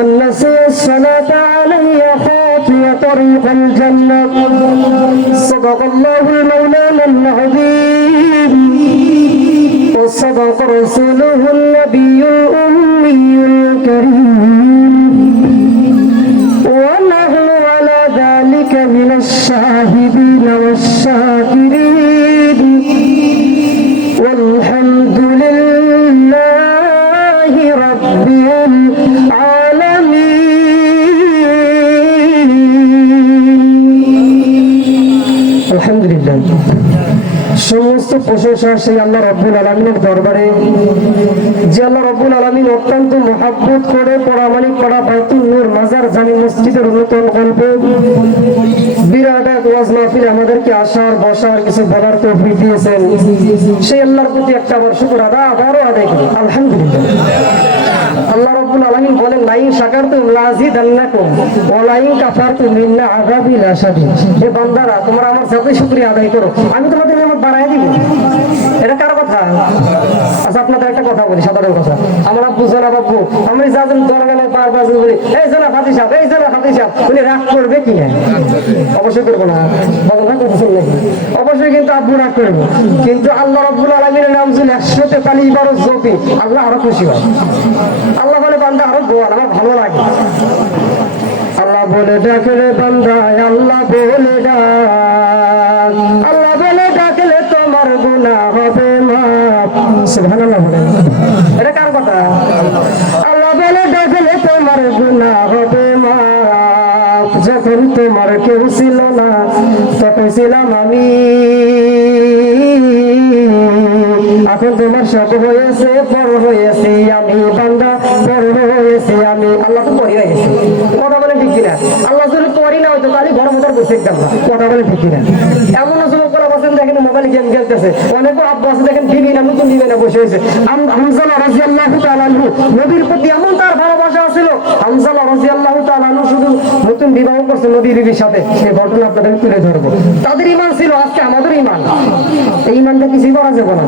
من نسي الصلاة علي خاطئ طريق الجنة صدق الله المولانا العظيم وصدق رسوله النبي الأمي الكريم ونحن على ذلك من الشاهدين والشاكرين والحمد لله رب العالمين الحمد لله সমস্ত প্রশংসা সেই আল্লাহ রাব্বুল আলামিনের দরবারে যে আল্লাহ রাব্বুল আলামিন অত্যন্ত মহব্বত করে পরামানিক করা বাইতুল নূর মাজার জামি মসজিদের নতুন গল্পে বিরাট এক ওয়াজ মাহফিলে আমাদেরকে আসার বসার কিছু বলার তৌফিক দিয়েছেন সেই আল্লাহর প্রতি একটা আবার শুকর আবারও আদায় করি আলহামদুলিল্লাহ। আল্লাহ রাব্বুল আলামিন বলেন লাইন শাকারতুম লাযিদান্নাকুম ওয়া লাইন কাফারতুম ইন্না আযাবি লাশাদীদ। হে বান্দারা তোমরা আমার যতই শুকরিয়া আদায় করো আমি তোমাদের নিয়ামত বাড়ায় দিব। এটা কার কথা? আচ্ছা আপনাদের একটা কথা বলি, সাধারণ কথা। আমার আব্বু জানা বাবু আমি যাদের দরগালে পার বাজে বলি এই জানা ফাতি সাহেব এই জানা ফাতি সাহেব উনি রাগ করবে কি না? অবশ্যই করবো না, বলেন না কথা শুনলে অবশ্যই কিন্তু আব্বু রাগ করবে। কিন্তু আল্লাহ রাব্বুল আলামিনের নাম যদি 143 বার জপি আল্লাহ আরো খুশি হয়। আল্লাহ বলে বান্দা আরো গোয়াল আমার ভালো লাগে। আল্লাহ বলে ডাকলে বান্দা আল্লাহ বলে ডাক, আল্লাহ বলে ডাকলে তোমার গুনাহ হবে মাফ। সুবহানাল্লাহ বলেন, এটা কার কথা? আল্লাহ বলে ডাকলে তোমার গুনাহ হবে মাফ। যখন তোমার কেউ ছিল না তখন ছিলাম আমি, এখন তোমার সব হয়েছে বড় হয়েছি আমি বান্দা বড় হয়েছি আমি। আল্লাহ তো পড়ি হয়ে গেছে, কথা বলে ঠিক কিনা? আল্লাহ যদি পড়ি না হয়তো তাহলে ঘর মতো বসে দেখতাম না, কথা বলে ঠিক কিনা? এমন যুবক বসেন দেখেন মোবাইলে গেম খেলতেছে, অনেক আব্বু আছে দেখেন বিবি না নতুন বিবি না বসে হয়েছে। হামজালা রাদিয়াল্লাহু তাআলা আনহু নবীর প্রতি এমন তার ভালোবাসা ছিল, হামজালা রাদিয়াল্লাহু তাআলা আনহু শুধু নতুন বিবাহ করছে নবীর বিবির সাথে, সেই ঘটনা আপনাদের তুলে ধরবো। তাদের ঈমান ছিল আজকে আমাদের ঈমান, এই ঈমানটা কিছুই করা যাবে না।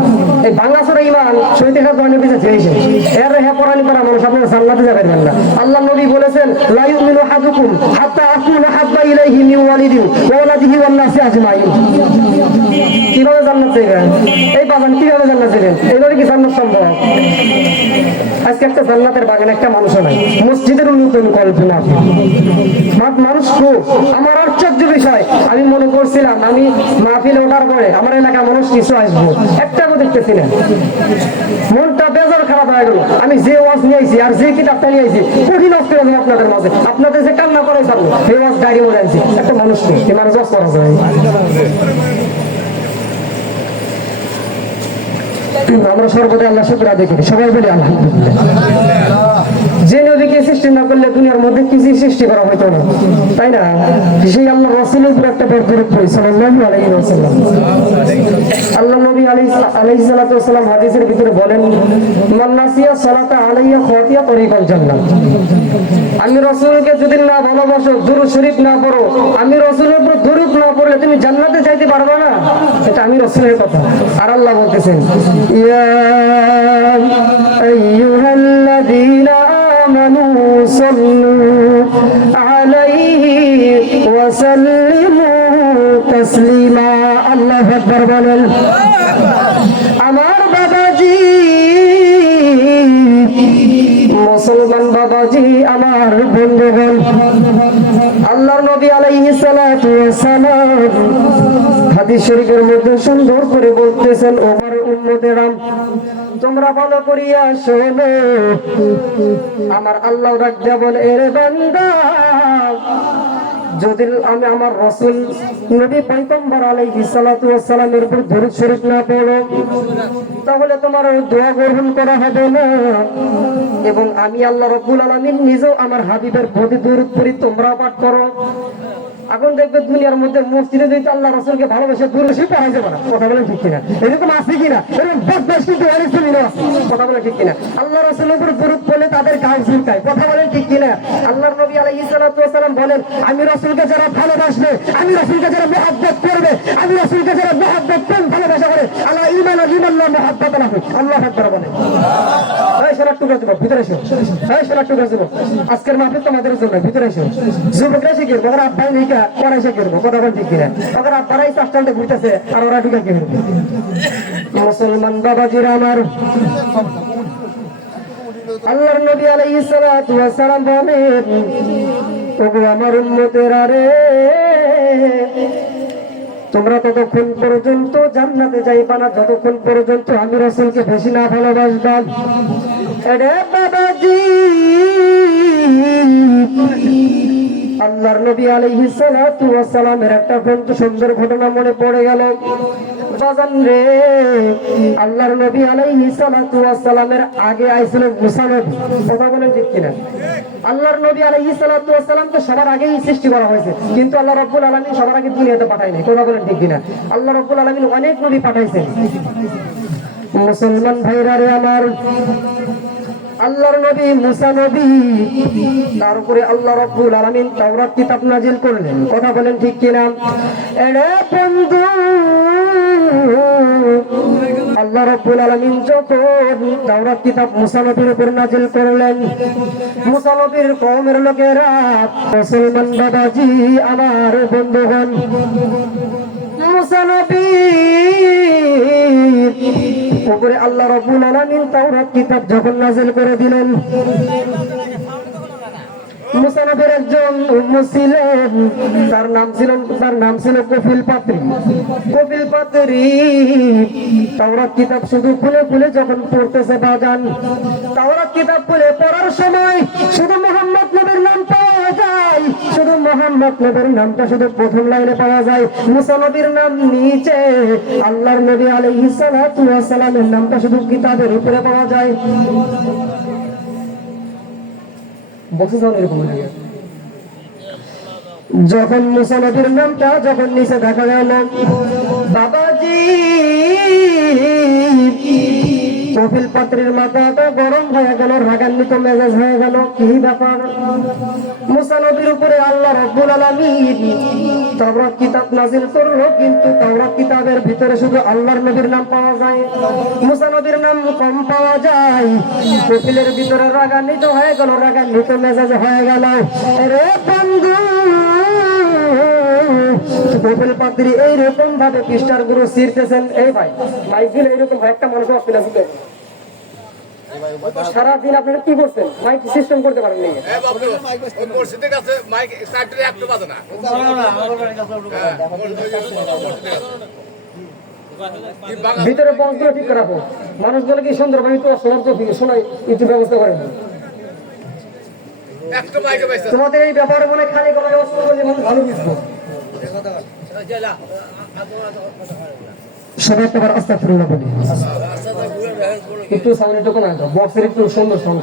এই ভাঙাচোরা ঈমান সইতে খাত অনেক কিছু হয়েছে এর হ্যাঁ পরানি করা মানুষ আপনারা জান্নাতে যাবেন না। আল্লাহ নবী বলেছেন লা ইউমিনু আহাদুকুম হাত্তা আকুনা হাব্বা ইলাইহি মিন ওয়ালিদিহি ওয়া ওয়ালাদিহি ওয়ান নাসি আজমাইন। কিভাবে জান্নাত যাবেন? এই বাগান কিভাবে জান্নাত যাবেন? এইভাবে কি জান্নাত সম্ভব? আজকে একটা জান্নাতের বাগান একটা মানুষও নাই, মসজিদের উন্নয়ন কল্পনা মানুষ খুব। আমার আশ্চর্য বিষয়, আমি মনে করছিলাম আমি মাহফিলে ওঠার পরে আমার এলাকার মানুষ কিছু আসবো, একটাও দেখতেছি না। মনটা বেজার খারাপ হয়ে গেল। আমি যে ওয়াজ নিয়েছি আর যে কিতাবটা নিয়েছি কঠিন অস্ত্র আপনাদের মাঝে, আপনাদের যে কান্না করে যাবো সেই ওয়াজ ডায়েরি মনে আনছি একটা মানুষকে এই মানুষ ওয়াজ করা যায়। আমরা সর্বদা আল্লাহ শুকর আদায় করি, সবাই বলি আলহামদুলিল্লাহ। যে নবীকে সৃষ্টি না করলে দুনিয়ার মধ্যে কিছুই সৃষ্টি করা হইতো না, তাই না? সেই আল্লাহ রাসূলের উপর একটা বরকত পড়ি সাল্লাল্লাহু আলাইহি ওয়াসাল্লাম। আল্লাহ নবী আলাইহিস সালাতু ওয়াসাল্লাম হাদিসের ভিতরে বলেন মান নাসিয়া সালাতা আলাইয়া খাতিয়া তরিকাল জান্নাহ। আমি রাসূলকে যদি না ভালোবাসো, দুরূদ শরীফ না পড়ো, আমি রাসূলের উপর দরুদ না পড়লে তুমি জান্নাতে যাইতে পারবে না। এটা আমি রাসূলের কথা। আর আল্লাহ বলতেছেন ইয়া আইয়ুহাল্লাযীনা আমানু সাল্লু আলাইহি ওয়া সাল্লিমু তাসলিমা। আল্লাহু আকবার বলেন। আমার বাবাজি, মুসলমান বাবাজি, আমার বন্ধুগণ, আল্লাহর নবী আলাইহিস সালাতু ওয়াস সালাম হাদিস শরীফের মধ্যে সুন্দর করে বলতেছেন ও আমার উম্মতেরা তোমরা ভালো করিয়া শোনো। আমার আল্লাহ ডাক দিয়া বলে এরে বান্দা যদি আমি আমার রাসূল নবী পয়গম্বর আলাইহিস সালাতু ওয়াস সালামের উপর দরুদ শরীফ না পড়ো তাহলে তোমার দোয়া গ্রহণ করা হবে না। এবং আমি আল্লাহ রাব্বুল আলামিন নিজেও আমার হাবিবের প্রতি দরুদ পড়ি, তোমরা পাঠ করো। এখন দেখবে দুনিয়ার মধ্যে মসজিদে যদি আল্লাহ রাসূলকে ভালোবেসে দরুদ শরীফ পড়া যাবে না, কথা বলেন ঠিক কিনা? এরকম আছে কিনা? এরকম বদমাশ কিন্তু হাদিসে মিলে আছে, কথা বলেন ঠিক কিনা? আল্লাহ রাসূলের উপর দরুদ পড়লে তাদের গাল ঝুলকায়, কথা বলেন ঠিক কিনা? আল্লাহর নবী আলাইহিস সালাতু ওয়াস সালাম বলেন আমি রাসূলকে যারা ভালোবাসবে, আমি রাসূলকে যারা মুহাব্বত করবে, আমি রাসূলকে যারা মুহাব্বত করবে ভালোবাসা করে আল্লাহ ঈমান লা মুহাব্বত লাহু। আল্লাহু আকবার বলেন। সোনার টুকরা দেবো, ভিতরে এসো। সোনার টুকরা দেবো, আজকের মাহফিল তোমাদের জন্য, ভিতরে এসো। যুবকরা শিখে ওদের আব্বাই নিকা পড়াই শিখে কথা বল ঠিক কিনা? ওদের আব্বারাই চাষটালতে ঘুরতেছে আর ওরা ঢুকে কি মুসলমান বাবাজিরা আমার, আল্লাহর নবী আলাইহিস সালাতু ওয়াস সালাম বলেন, ওগো আমার উম্মতেরা রে, তোমরা ততক্ষণ পর্যন্ত জান্নাতে যাইবা না যতক্ষণ পর্যন্ত আমি রাসূলকে বেশি না ভালোবাসবা। এরে বাবাজি, আল্লাহর নবী আলাইহিস সালাতু ওয়াস সালামের একটা সুন্দর ঘটনা মনে পড়ে গেল। বাজান রে, আল্লাহর নবী আলাইহিস সালাতু ওয়াস সালামের আগে আইছিল মুসা নবী, কথা বলেন ঠিক কিনা? আল্লাহর নবী আলাইহিস সালাতু ওয়াস সালামকে সবার আগেই সৃষ্টি করা হয়েছে, কিন্তু আল্লাহ রাব্বুল আলামিন সবার আগে দুনিয়াতে পাঠায় নাই, কথা বলেন ঠিক কিনা? আল্লাহ রাব্বুল আলামিন অনেক নবী পাঠাইছেন। মুসলমান ভাইরা রে আমার, আল্লাহর নবী মুসা নবী, তার উপরে আল্লাহ রাব্বুল আলামিন তাওরাত কিতাব নাজিল করলেন, কথা বলেন ঠিক কিনা? এরে বন্ধু, আল্লাহ রাব্বুল আলামিন যখন তাওরাত কিতাব মুসা নবীর উপর নাজিল করলেন, মুসা নবীর কওমের লোকেরা, মুসলমান বাবাজি আমার বন্ধুগণ, মুসা নবীর উপরে আল্লাহ রাব্বুল আলামিন তাওরাত কিতাব যখন নাজিল করে দিলেন, মুসা নবীর একজন উম্মু ছিলেন, তার নাম ছিল কফিল পাত্রী। কফিল পাত্রী তাওরাত কিতাব শুধু খুলে খুলে যখন পড়তেছে বাজান, তাওরাত কিতাব খুলে পড়ার সময় শুধু মুহাম্মদ নবীর নাম পাওয়া যায়, শুধু মুহাম্মদ নবীর নামটা শুধু প্রথম লাইনে পাওয়া যায়, মুসা নবীর নাম নিচে, আল্লাহর নবী আলাইহিস সালাতু ওয়াস সালামের নামটা শুধু কিতাবের উপরে পাওয়া যায়। যখন মুসা নবীর নামটা যখন নিচে দেখা গেল, বাবাজি কফিল পাত্রীর মাথাটা গরম হয়ে গেল, রাগান্বিত মেজাজ হয়ে গেল। কি ব্যাপার? মুসা নবীর উপরে আল্লাহ রাব্বুল আলামিন তাওরাত কিতাব নাজিল করলো, কিন্তু তাওরাত কিতাবের ভিতরে শুধু আল্লাহর নবীর নাম পাওয়া যায়, মুসা নবীর নাম কম পাওয়া যায়। কফিলের ভিতরে রাগান্বিত হয়ে গেল, রাগান্বিত মেজাজ হয়ে গেল। আরে বন্ধু, কফিল পাত্রী এইরকম ভাবে পৃষ্ঠার গুরু ছিঁড়তেছেন। এই ভাই মাইকেল এইরকম একটা মানুষ আসলে সারাদিন আপনারা কি করছেন? মাইক সিস্টেম করতে পারেন নি? ভিতরে বক্সগুলো ঠিক করা হোক, মানুষগুলো কি সুন্দরভাবে তো শোনাই একটু ব্যবস্থা করেন। তোমাদের এই ব্যাপারে মনে খালি গলায় অস্ত্র বলে মানুষ ভালো বুঝবো। সবাই একবার আস্তাগফিরুল্লাহ বলি, একটু সাউন্ড একটু কমায় দাও, বক্সের একটু সুন্দর সাউন্ড।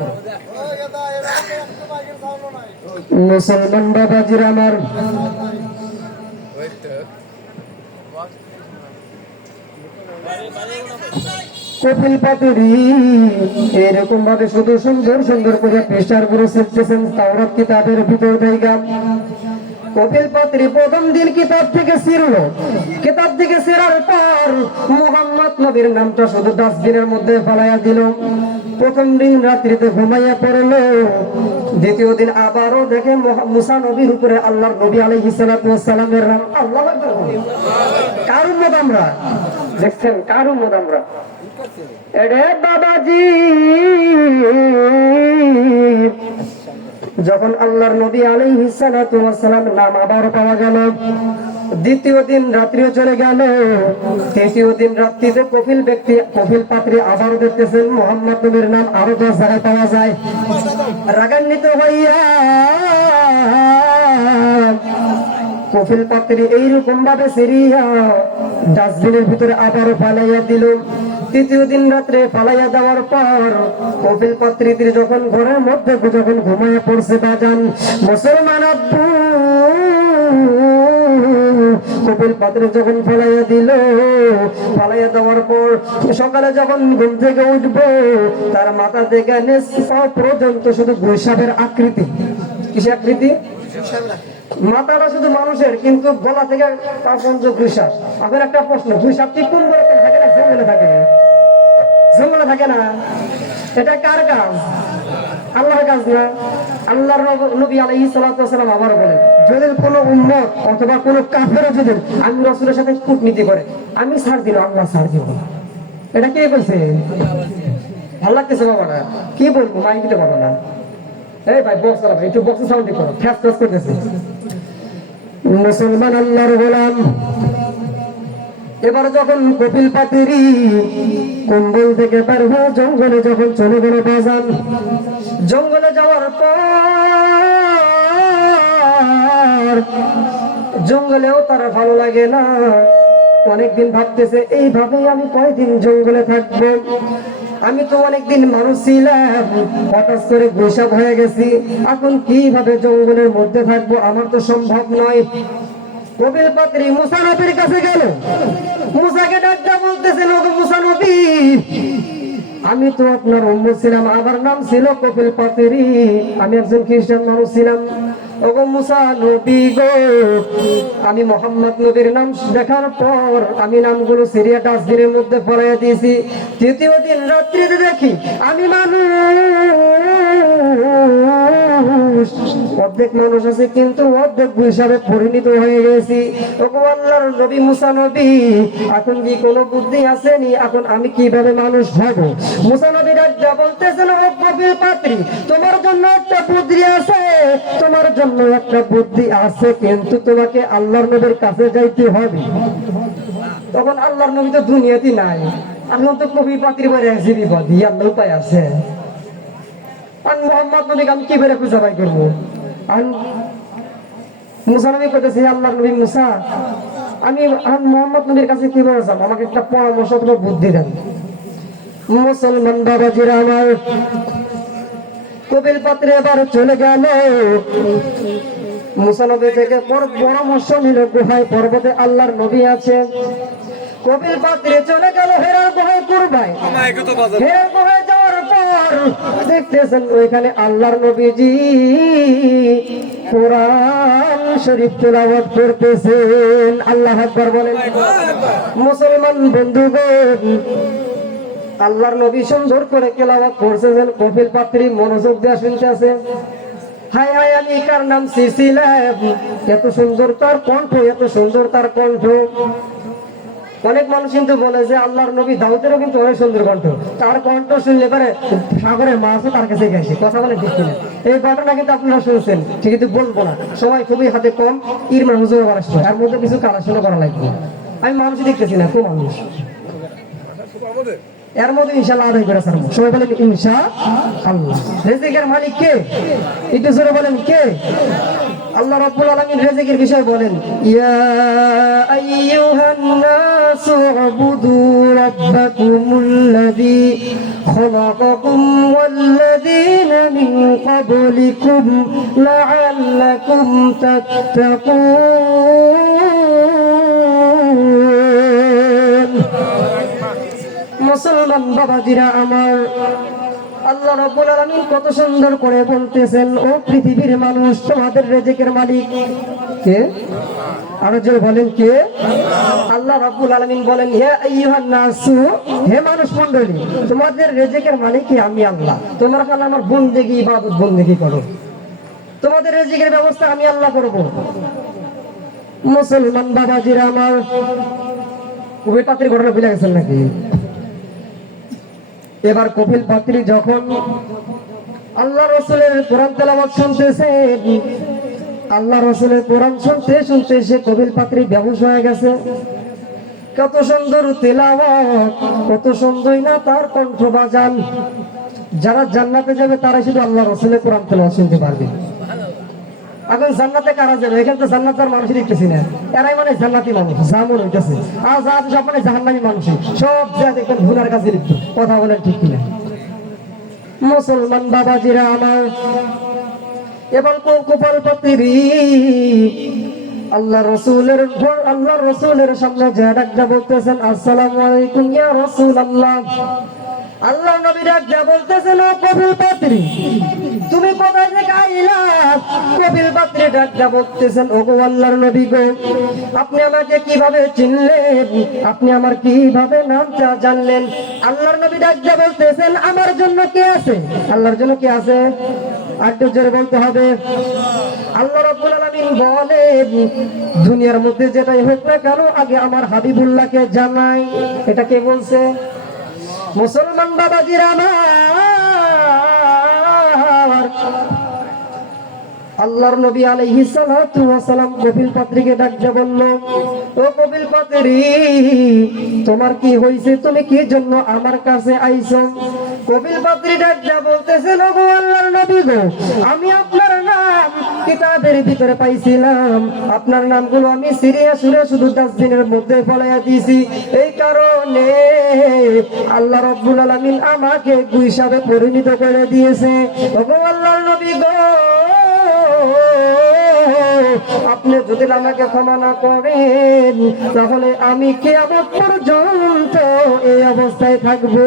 মুসলমান বাবাজিরা আমার, কফিল পাত্রী এরকম ভাবে শুধু সুন্দর সুন্দর করে পৃষ্ঠার গুলো ছিঁড়তেছেন তাওরাত কিতাবের ভিতর থেকে। কফিল পাত্রী প্রথম দিন কিতাব থেকে ছিঁড়লো, কিতাব থেকে ছিঁড়ার পর মুহাম্মদ নবীর নামটা শুধু ডাস্টবিনের মধ্যে ফেলাইয়া দিল। প্রথম দিন রাত্রিতে ঘুমাইয়া পড়লো, দ্বিতীয় দিন আবারও দেখে মুসা নবীর উপরে আল্লাহর নবী আলাইহিস সালাতু ওয়াস সালামের নাম। আল্লাহু আকবার। কার উম্মত আমরা? দেখছেন কার উম্মত আমরা? এরে বাবাজি, যখন আল্লাহর নবী আলাইহিস সালাতু ওয়াস সালামের নাম আবার পাওয়া গেল, দ্বিতীয় দিন রাত্রিও চলে গেল, তৃতীয় দিন রাত্রিতে কফিল পাত্রী আবারও দেখতেছেন মুহাম্মদ নবীর নাম আরো 10 জায়গায় পাওয়া যায়। রাগান্বিত হইয়া কফিল পাত্রী এইরকম ভাবে সিরিয়া ডাস্টবিনের ভিতরে আবারও ফালাইয়া দিল। তৃতীয় দিন রাত্রে ফালাইয়া দেওয়ার পর কফিল পাত্রী যখন ঘরের মধ্যে যখন ঘুমাইয়া পড়ছে বাজান, মুসলমান আব্বু কফিল পাত্রী যখন ফালাইয়া দিল, ফালাইয়া দেওয়ার পর সকালে যখন ঘুম থেকে উঠবো, তার মাথা থেকে পা পর্যন্ত শুধু গুইসাপের আকৃতি। কিসের আকৃতি? মাথাটা শুধু মানুষের, কিন্তু গলা থেকে তার পর্যন্ত গুইসাপ। আপনার একটা প্রশ্ন, গুইসাপটি কোন গলাতে থাকে না জঙ্গলে থাকে? জঙ্গলে থাকে না। এটা কার কাজ? আল্লাহর কাজ না। আল্লাহর নবী আলাইহিস সালাতু ওয়াস সালাম আবার বলেন, যদি কোনো উম্মত অথবা কোনো কাফেরও যদি আমি রাসূলের সাথে কূটনীতি করে, আমি ছাড় দিলাম, আল্লাহ ছাড় দিব। এটা কে বলছে? ভালো লাগতেছে বাবা না? কি বলবো, মাইক দিতে পারবো না। এই ভাই বক্স চালাবে, একটু বক্স সাউন্ড করো, ফ্যাস ফ্যাস করতেছে। মুসলমান আল্লাহর গোলাম, এবার যখন কপিল পাতিরি কম্বল থেকে বের হয়ে জঙ্গলে যখন চলে গেল বাজান, জঙ্গলে যাওয়ার পর জঙ্গলেও তারা ভালো লাগে না। অনেকদিন ভাবতেছে এইভাবেই আমি কয়দিন জঙ্গলে থাকবো, আমি তো অনেকদিন মানুষ ছিলাম, হঠাৎ করে বৈশাখ হয়ে গেছি, এখন কিভাবে জঙ্গলের মধ্যে থাকবো, আমার তো সম্ভব নয়। কপিল পাত্রী মুসা নবীর কাছে গেল, মুসাকে ডাকতে বলতেছেন, ওগো মুসা নবী, আমি তো আপনার উম্মত ছিলাম, আমার নাম ছিল কপিল পাত্রী, আমি একজন খ্রিস্টান মানুষ ছিলাম। ওগো মুসা নবী গো, আমি মোহাম্মদ নবীর নাম দেখার পর আমি নামগুলো সিরিয়া ডাস্টবিনের মধ্যে ফেলাই দিয়েছি। তৃতীয় দিন রাত্রিতে দেখি আমি অর্ধেক মানুষ আছে কিন্তু অর্ধেক হিসাবে পরিণত হয়ে গেছি। ওগো আল্লাহর নবী মুসা নবী, এখন কি কোনো বুদ্ধি আসেনি, এখন আমি কিভাবে মানুষ হব? মুসা নবী রাজা বলতেছেন, ও কপিল পাত্রী, তোমার জন্য একটা বুদ্ধি আছে, তোমার জন্য একটা বুদ্ধি আছে, কিন্তু তোমাকে আল্লাহর নবীর কাছে যাইতে হবে। তখন আল্লাহর নবী তো দুনিয়াতে নাই, এখন তো কপিল পাত্রী বলে আছে, বিপদ আল্লাহ উপায় আছে। মোহাম্মদ নবীকে আমি কি করে খুঁজে বাই করবো? মুসা নবী করতেছে, আল্লাহর নবী মুসা, আমি মোহাম্মদ নবীর কাছে কিভাবে যাবো, আমাকে একটা পরামর্শ অথবা বুদ্ধি দেন। মুসলমান বাবাজিরা আমার, কপিল পাত্রে এবার চলে গেল, মুসা নবী থেকে পরামর্শ নিল, গুহায় পর্বতে আল্লাহর নবী আছে। কপিল পাত্রে চলে গেল হেরার গুহায় কুরবায়। হেরার গুহায় যাওয়ার পর দেখতেছেন ওইখানে আল্লাহর নবীজি কোরআন শরীফ তেলাওয়াত করতেছেন। আল্লাহু আকবার বলেন। মুসলমান বন্ধুগণ, আল্লাহর নবী সুন্দর করে তেলাওয়াত করতেছেন, কপিল পাত্রী মনোযোগ দিয়ে শুনতেছে। হায় হায়, আমি কার নাম ছিলাম, এত সুন্দর তার কণ্ঠ, এত সুন্দর তার কণ্ঠ। অনেক মানুষ কিন্তু বলে যে আল্লাহর নবী দাউদেরও কিন্তু অনেক সুন্দর কণ্ঠ, তার কণ্ঠ শুনলে পরে সাগরের মাছও তার কাছে গেছে। কথা বলে ঠিক কিনা? এই ঘটনা কিন্তু আপনারা শুনছেন, ঠিক কিন্তু বলবো না, সময় খুবই হাতে কম, ইরমান হুজুর আসছে, এর মধ্যে কিছু কালেকশন করা লাগবে। আমি মানুষই দেখতেছি না, খুব মানুষ, এর মধ্যে ইনশাআল্লাহ আদায় করে ছাড়বো। সবাই বলেন ইনশাআল্লাহ। রিজিকের মালিক কে? একটু জোরে বলেন কে? আল্লাহ রাব্বুল আলামিন রিজিকের বিষয় বলেন, ইয়া আইয়ুহান নাসু উবুদু রাব্বাকুমুল্লাযী খালাকাকুম ওয়াল্লাযীনা মিন ক্বাবলিকুম লাআল্লাকুম তাত্তাকুন। মুসলমান বাবাজিরা আমার, আল্লাহ রাব্বুল আলামিন কত সুন্দর করে বলতেছেন, ও পৃথিবীর মানুষ, তোমাদের রিজিকের মালিক কে? আরো জোরে বলেন কে? আল্লাহ রাব্বুল আলামিন বলেন, হে আইয়ুহান নাসু, হে মানুষ মণ্ডলী, তোমাদের রিজিকের মালিক আমি আল্লাহ, তোমরা খালি আমার বন্দেগী ইবাদত বন্দেগী করো, তোমাদের রিজিকের ব্যবস্থা আমি আল্লাহ করব। মুসলমান বাবাজিরা আমার, কপিল পাত্রীর ঘটনা ভুলে গেছেন নাকি? এবার কপিল পাত্রী যখন আল্লাহ রাসূলের কোরআন তেলাওয়াত শুনতেছেন, আল্লাহ রাসূলের কোরআন শুনতে শুনতে সে কপিল পাত্রী বেহুশ হয়ে গেছে। কত সুন্দর তেলাওয়াত, কত সুন্দর না তার কণ্ঠ বাজান। যারা জান্নাতে যাবে তারা শুধু আল্লাহ রাসূলের কোরআন তেলাওয়াত শুনতে পারবে। এখন জান্নাতে কারা যাবে? এখানে তো জান্নাতের মানুষ দেখতেছি না, এরাই মানে জান্নাতি মানুষ, জামন হইতেছে। আর যা সব মানে জাহান্নামী মানুষ, সব যা দেখবেন গুনার কাছে লিপ্ত। কথা বলেন ঠিক কিনা? মুসলমান বাবাজিরা আমার, এবং কপিল পাত্রী আল্লাহ রাসূলের সামনে যে ডাকটা বলতেছেন, আসসালামু আলাইকুম ইয়া রাসূলুল্লাহ। আল্লাহ নবী ডাকটা বলতেছেন, ও কপিল পাত্রী, তুমি কোথা থেকে আইলা? কপিল পাত্রী ডাকটা বলতেছেন, ওগো আল্লাহর নবী গো, আপনি আমাকে কিভাবে চিনলেন? আপনি আমার কিভাবে নামটা জানলেন? আল্লাহর নবী ডাকটা বলতেছেন, আমার জন্য কে আছে? আল্লাহর জন্য কে আছে? আরেকটু জোরে বলতে হবে। আল্লাহ রাব্বুল আলামিন বলেন, দুনিয়ার মধ্যে যেটাই হোক না কেন, আগে আমার হাবিবুল্লাহকে জানাই। এটা কে বলছে? মুসলমান বাবাজিরা আমার, আল্লাহর নবী আলাইহিস সালাতু ওয়াস সালাম কপিল পাত্রীকে ডাকতে বলল, ও কপিল পাত্রী, তোমার কি হইছে? তুমি কি জন্য আমার কাছে আইছো? কপিল পাত্রী ডাকতে বলতেছেন, ও আল্লাহর নবী গো, আমি আপনার নাম কিতাবের ভিতরে পাইছিলাম, আপনার নামগুলো আমি সিরিয়া সুরে শুধু ডাস্টবিনের মধ্যে ফলাইয়া দিয়েছি। এই কারণে আল্লাহ রাব্বুল আলামিন আমাকে হিসাবে পরিণত করে দিয়েছে। ও আল্লাহর নবী গো, আপনি যদি আমাকে ক্ষমা না করেন, তাহলে আমি কিয়ামত পর্যন্ত এই অবস্থায় থাকবো।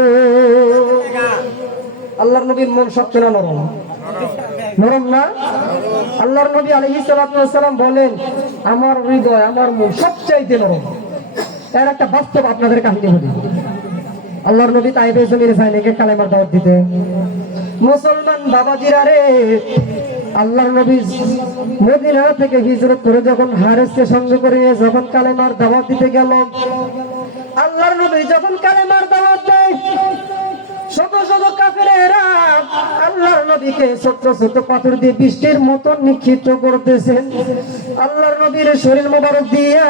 আল্লাহর নবীর মন শক্ত না নরম? নরম না? আল্লাহর নবী আলাইহিস সালাতু ওয়াস সালাম বলেন, আমার হৃদয়, আমার মন সবচাইতে নরম। এর একটা বাস্তব আপনাদের কাহিনী বলি। আল্লাহর নবী তাইফে জমিনে যায়নি কালেমার দাওয়াত দিতে। মুসলমান বাবাজিরা রে, আল্লাহর নবী মদিনা থেকে হিজরত করে যখন হারেসকে সঙ্গে করে যখন কালেমার দাওয়াত দিতে গেল, আল্লাহর নবী যখন কালেমার দাওয়াত দেয়, শত শত কাফেরেরা আল্লাহর নবীকে ছোট ছোট পাথর দিয়ে বৃষ্টির মতন নিক্ষিপ্ত করতেছেন। আল্লাহর নবীর শরীর মোবারক দিয়া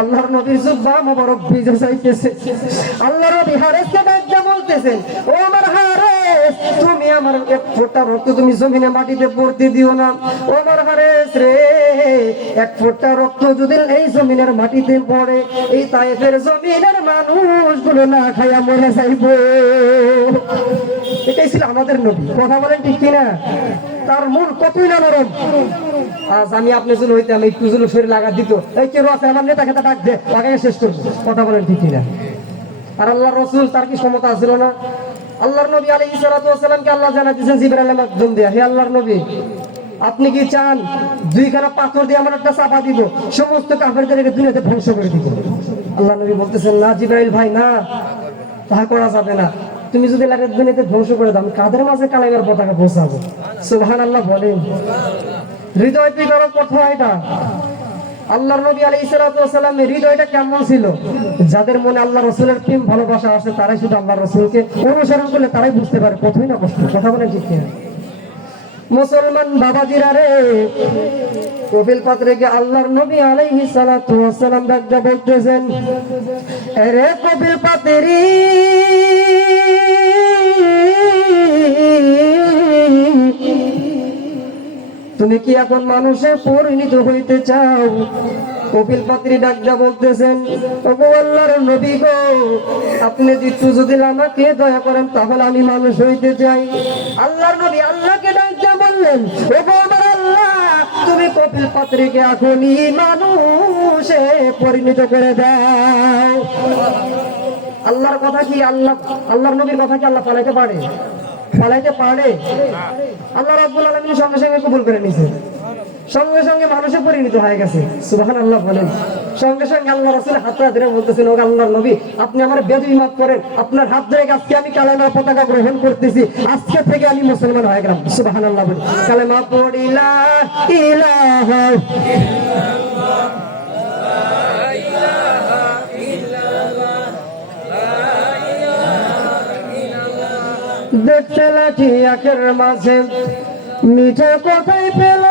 আল্লাহর নবীর জুব্বা মোবারক ভিজে যাইতেছে। আল্লাহর নবী হারেসকে ডাকতে বলতেছেন, ও আমার হারেস, তুমি আমার এক ফোঁটা রক্ত তুমি জমিনে মাটিতে পড়তে দিও না। ও আমার হারেস রে, এক ফোঁটা রক্ত যদি এই জমিনের মাটিতে পড়ে, এই তায়েফের জমিনের মানুষগুলো না খাইয়া মরে যাইব। এটাই ছিল আমাদের নবী। কথা বলেন ঠিক কিনা? তার মন কতই না নরম। আজ আমি আপনি জন্য হইতাম, একটু জন্য শরীর লাগা দিত, এই কেউ আছে আমার নেতা খেতা ডাক দে, তাকে শেষ করবো। কথা বলেন ঠিক কিনা? আর আল্লাহর রাসূল, তার কি ক্ষমতা ছিল না? আল্লাহর নবী আলাইহিস সালাতু ওয়াস সালামকে আল্লাহ জানাই দিয়েছেন জিবরাইলের মাধ্যম দিয়ে, হে আল্লাহর নবী, আপনি কি চান দুইখানা পাথর দিয়ে আমার একটা চাপা দিব, সমস্ত কাফেরদেরকে দুনিয়াতে ধ্বংস করে দিব? আল্লাহ নবী বলতেছেন, না জিবরাইল ভাই, না, তাহা করা যাবে না। তুমি যদি লাগে দুনিয়াতে ধ্বংস করে দাও, আমি কাদের মাঝে কালেমার পতাকা পৌঁছাবো? সুবহানাল্লাহ বলেন। হৃদয় বিগড়ক কথা এটা। আল্লাহর নবী আলাইহিস সালাতু ওয়াস সালামের হৃদয়টা কেমন ছিল? যাদের মনে আল্লাহ রাসূলের প্রেম ভালোবাসা আছে, তারাই শুধু আল্লাহ রাসূলকে অনুসরণ করলে তারাই বুঝতে পারে কতই না কষ্ট। কথা বলেন ঠিক কিনা? মুসলমান বাবাজিরা রে, কপিল পাত্রীকে আল্লাহর নবী আলাইহিস সালাতু ওয়াস সালাম ডাকতে বলতেছেন, আরে কপিল পাত্রী, তুমি কি এখন মানুষে পরিণত হইতে চাও? কপিল পাত্রী ডাকতে বলতেছেন, ওগো আল্লাহর নবী গো, আপনি যদি আমাকে দয়া করেন তাহলে আমি মানুষ হইতে চাই। আল্লাহর নবী আল্লাহকে ডাকতে বললেন, ওগো আমার আল্লাহ, তুমি কপিল পাত্রীকে এখনই মানুষে পরিণত করে দাও। আল্লাহর কথা কি আল্লাহর নবীর কথা কি আল্লাহ পালাইতে পারে? পালাইতে পারে? আল্লাহ রাব্বুল আলামিন সঙ্গে সঙ্গে কবুল করে নিয়েছে, সঙ্গে সঙ্গে মানুষে পরিণত হয়ে গেছে। সুবহানাল্লাহ বলেন। সঙ্গে সঙ্গে আল্লাহ রাসূল হাত ধরে বলতেছেন, ও আল্লাহর নবী, আপনি আমার বেদবি মাফ করেন, আপনার হাত ধরে আজকে আমি কালেমার পতাকা গ্রহণ করতেছি, আজকে থেকে আমি মুসলমান হয়ে গেলাম। সুবহানাল্লাহ বলেন। কালেমা পড়ি লা ইলাহা ইল্লাল্লাহ, লা ইলাহা ইল্লাল্লাহ, লা ইলাহা ইল্লাল্লাহ। দেখতে লাঠি আখের মাঝে মিঠে কথাই পেল,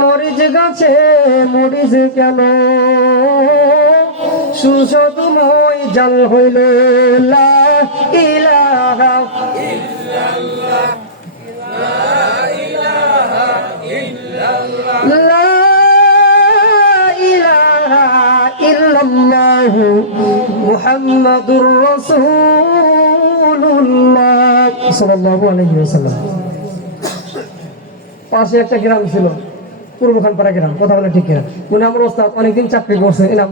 মরিচ গাছে মরিচ কেন, সুসদময় জাল হইল, লা ইলাহা ইল্লাল্লাহ, লা ইলাহা ইল্লাল্লাহ, লা ইলাহা ইল্লাল্লাহ মুহাম্মাদুর রাসূলুল্লাহ সাল্লাল্লাহু আলাইহি ওয়াসাল্লাম। পাশে একটা গ্রাম ছিল, পূর্ব খানপাড়া গ্রাম। কথা বলে ঠিক কিনা? উনি আমার ওস্তাদ, অনেকদিন চাকরি করছে, এনাম